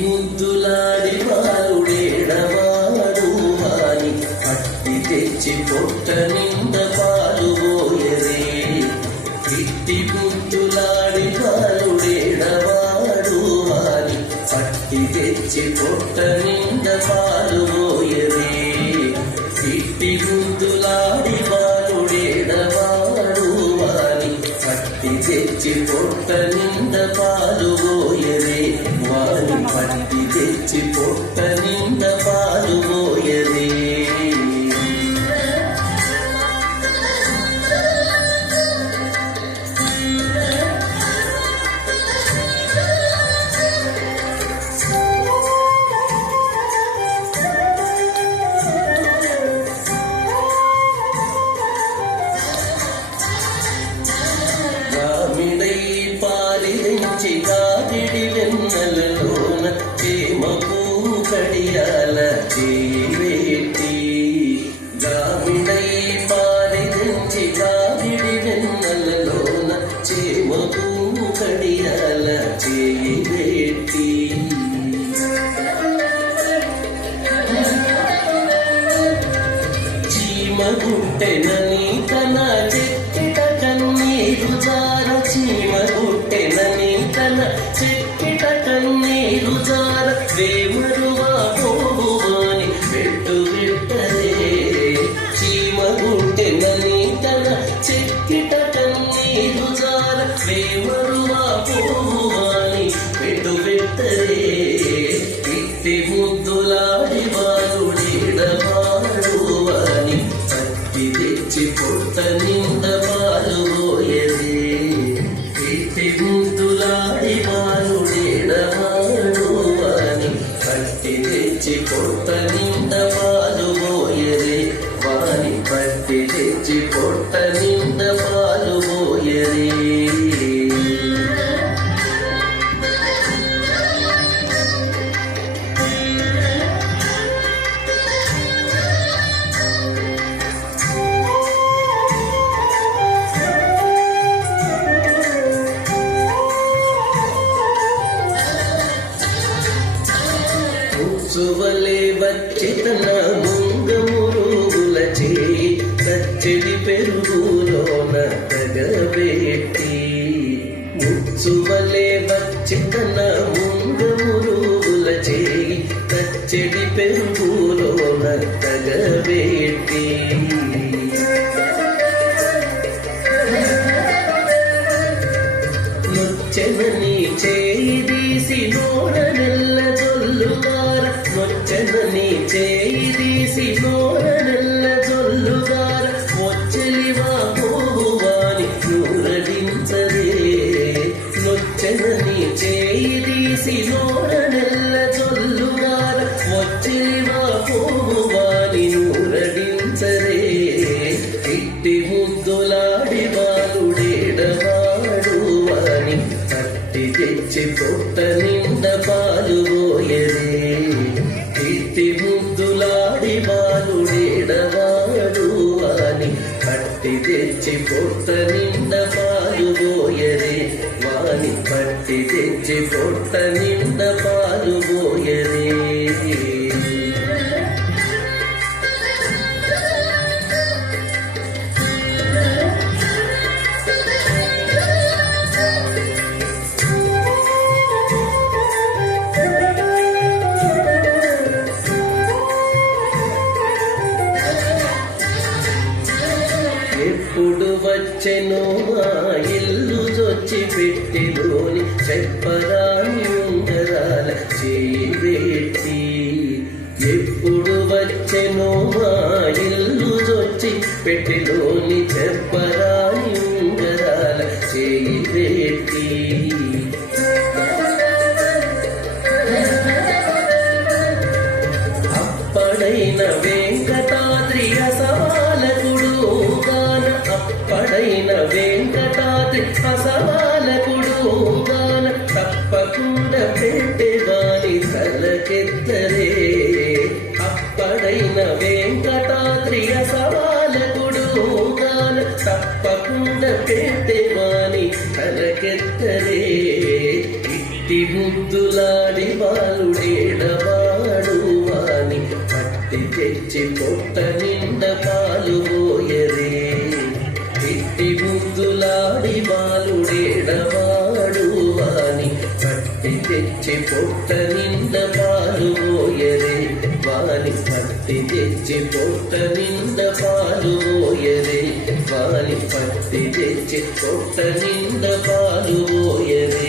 ముద్దులాడి వారుడేడవాడు వాని పట్టి తెచ్చి పొట్ట నింద పాలు పోయరే. ఇట్టి ముద్దులాడి వారుడేడవాడు వాని పట్టి తెచ్చి పొట్ట నింద పాలు పోయరే. ఇట్టి ముద్దులాడి వారుడేడవాడు వాని పట్టి తెచ్చి పొట్ట నింద పాలు పోయరే. వాని పట్టి తెచ్చి పొట్ట నింద పాలు పోయరే. గామిడై పాలించి గాగిడి వెన్నెలలోన చేమకు కడియాల చేవేటి. గామిడై పాలించి గాగిడి వెన్నెలలోన చేమకు కడియాల చేవేటి. చీమగుట్టెనని తన చెక్కిట కన్నీరు జార. చీమగుట్టెనని తన చెక్కిట కన్నీరు జార. వేమరువా పోవువాని పెట్టు విట్టరే. చీమగుట్టెనని తన చెక్కిట కన్నీరు జార. వేమరువా పోవువాని పెట్టు విట్టరే. ఇట్టి ముద్దులాడి వారుడేడవాడు వాని పట్టి తెచ్చి పొట్ట నింద పాలు పోయరే. ఇట్టి ముద్దులాడి వారుడేడవాడు వాని పట్టి తెచ్చి పొట్ట నింద పాలు పోయరే. వాని పట్టి తెచ్చి పొట్ట నింద పాలు పోయరే. ముచ్చువలే వచ్చి తన ముంగమురుగుల చేయి పచ్చడి పెరుగులోన తగబెట్టి. ముచ్చువలే వచ్చి తన ముంగమురుగుల చేయి పచ్చడి పెరుగులోన తగబెట్టి. నొచ్చెనని చేయి తీసి నోర నెల్ల జొల్లుగార. నొచ్చెనని చేయి తీసి నోర నెల్ల జొల్లుగార. వచ్చలివా పోవువాని నూరడించరే. నొచ్చెనని చేయి తీసి నోర నెల్ల జొల్లుగార. వచ్చలివా పోవువాని నూరడించరే. ఇట్టి ముద్దులాడి వారుడేడవాడు వాని పట్టి తెచ్చి పొట్ట నింద పాలు పోయరే. ఇట్టి ముద్దులాడి వారుడేడవాడు వాని పట్టి తెచ్చి పొట్ట నింద పాలు పోయరే. వాని పట్టి తెచ్చి పొట్ట నింద పాలు పోయరే. ఎప్పుడు వచ్చెనో మా ఇల్లు జొచ్చి పెట్టిలోని చెప్పరాని ఉంగరాల చేవేటి. ఎప్పుడు వచ్చెనో మా ఇల్లు జొచ్చి పెట్టిలోని చెప్పరాని ఉంగరాల చేవేటి. అప్పడైన వెంకటాద్రి అసవాలకుడు గాన. అప్పడైన వెంకటాద్రి అసవాలకుడు గాన. తప్పకుండా పెట్టేవాని తలకెత్తి ముద్దులాడి బాలుడేడవాడు వాని పట్టి తెచ్చి పొట్ట నిండ పాలు పోయరే ఇట్టి ముద్దులాడి బాలుడేడవాడు వాని పట్టి తెచ్చి పొట్ట నిండ పాలు పోయరే వాని పట్టి తెచ్చి పొట్ట నిండ పాలు పోయరే వాని పట్టి తెచ్చి పొట్ట నిండ పాలు పోయరే